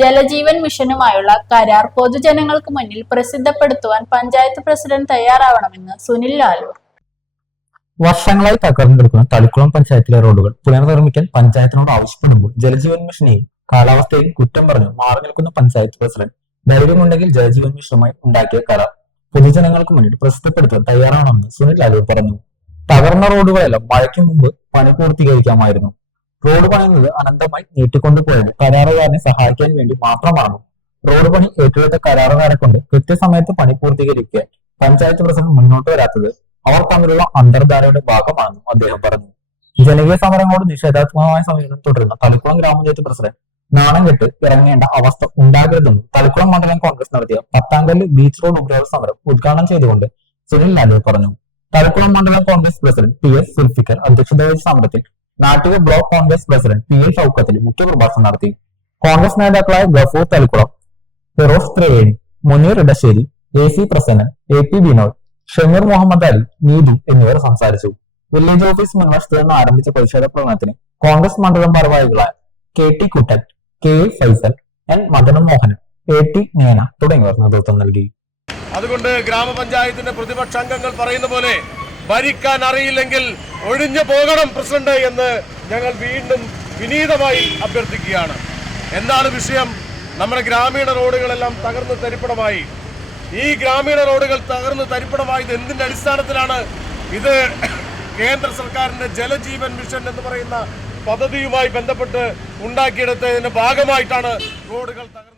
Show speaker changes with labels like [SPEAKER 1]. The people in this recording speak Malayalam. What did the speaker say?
[SPEAKER 1] ജലജീവൻ മിഷനുമായുള്ള കരാർ പൊതുജനങ്ങൾക്ക് മുന്നിൽ പ്രസിദ്ധപ്പെടുത്തുവാൻ പഞ്ചായത്ത് പ്രസിഡന്റ് തയ്യാറാവണമെന്ന് സുനിൽ ലാലൂർ
[SPEAKER 2] വർഷങ്ങളായി തകർന്നു കിടക്കുന്ന തളിക്കുളം പഞ്ചായത്തിലെ റോഡുകൾ പുനർനിർമ്മിക്കാൻ പഞ്ചായത്തിനോട് ആവശ്യപ്പെടുമ്പോൾ ജലജീവൻ മിഷനെയും കാലാവസ്ഥയെയും കുറ്റം പറഞ്ഞു മാറി നിൽക്കുന്ന പഞ്ചായത്ത് പ്രസിഡന്റ് ധൈര്യമുണ്ടെങ്കിൽ ജലജീവൻ മിഷനുമായി ഉണ്ടാക്കിയ കരാർ പൊതുജനങ്ങൾക്ക് മുന്നിൽ പ്രസിദ്ധപ്പെടുത്താൻ തയ്യാറാണെന്ന് സുനിൽ ലാലൂർ പറഞ്ഞു. തകർന്ന റോഡുകളെല്ലാം മഴയ്ക്ക് മുമ്പ് പണി പൂർത്തീകരിക്കാമായിരുന്നു. റോഡ് പണിയുന്നത് അനന്തമായി നീട്ടിക്കൊണ്ടുപോയത് കരാറുകാരനെ സഹായിക്കാൻ വേണ്ടി മാത്രമാണ്. റോഡ് പണി ഏറ്റെടുത്ത കരാറുകാരെ കൊണ്ട് കൃത്യസമയത്ത് പണി പൂർത്തീകരിക്കാൻ പഞ്ചായത്ത് പ്രസിഡന്റ് മുന്നോട്ട് വരാത്തത് അവർ തമ്മിലുള്ള അന്തർധാരയുടെ ഭാഗമാണെന്നും അദ്ദേഹം പറഞ്ഞു. ജനകീയ സമരങ്ങളോട് നിഷേധാത്മകമായ സമീപനം തുടരുന്ന തളിക്കുളം ഗ്രാമപഞ്ചായത്ത് പ്രസിഡന്റ് നാണം കെട്ട് ഇറങ്ങേണ്ട അവസ്ഥ ഉണ്ടാകരുതെന്നും തളിക്കുളം മണ്ഡലം കോൺഗ്രസ് നടത്തിയ പത്താംകല്ല് ബീച്ച് റോഡ് ഉപരോധ സമരം ഉദ്ഘാടനം ചെയ്തുകൊണ്ട് സുനിൽ ലാലൂർ പറഞ്ഞു. തളിക്കുളം മണ്ഡലം Congress president P S Sulfikar അധ്യക്ഷത വഹിച്ച സമരത്തിൽ Nattika block Congress president P L ഷൌക്കത്തിൽ മുഖ്യപ്രഭാഷണം നടത്തി. കോൺഗ്രസ് നേതാക്കളായ Gafoor Thalikkulam Firoz Triveni Muneer Edassery A C Prasannan A P Binoy Shameer Muhammad Ali Neethu എന്നിവർ സംസാരിച്ചു. വില്ലേജ് ഓഫീസ് മുൻവശത്ത് നിന്ന് ആരംഭിച്ച പ്രതിഷേധ പ്രകടനത്തിന് കോൺഗ്രസ് മണ്ഡലം ഭാരവാഹികളായ K T Kuttan K A Faisal N Madana Mohanan A T Nena തുടങ്ങിയവർ നേതൃത്വം നൽകി.
[SPEAKER 3] അതുകൊണ്ട് ഗ്രാമപഞ്ചായത്തിന്റെ പ്രതിപക്ഷ അംഗങ്ങൾ പറയുന്ന പോലെ ഭരിക്കാൻ അറിയില്ലെങ്കിൽ ഒഴിഞ്ഞു പോകണം പ്രസിഡന്റ് എന്ന് ഞങ്ങൾ വീണ്ടും വിനീതമായി അഭ്യർത്ഥിക്കുകയാണ്. എന്താണ് വിഷയം? നമ്മുടെ ഗ്രാമീണ റോഡുകളെല്ലാം തകർന്ന് തരിപ്പണമായി. ഈ ഗ്രാമീണ റോഡുകൾ തകർന്ന് തരിപ്പണമായത് എന്തിന്റെ അടിസ്ഥാനത്തിലാണ്? ഇത് കേന്ദ്ര സർക്കാരിന്റെ ജലജീവൻ മിഷൻ എന്ന് പറയുന്ന പദ്ധതിയുമായി ബന്ധപ്പെട്ട് ഉണ്ടാക്കിയെടുത്തതിന്റെ ഭാഗമായിട്ടാണ് റോഡുകൾ തകർന്നത്.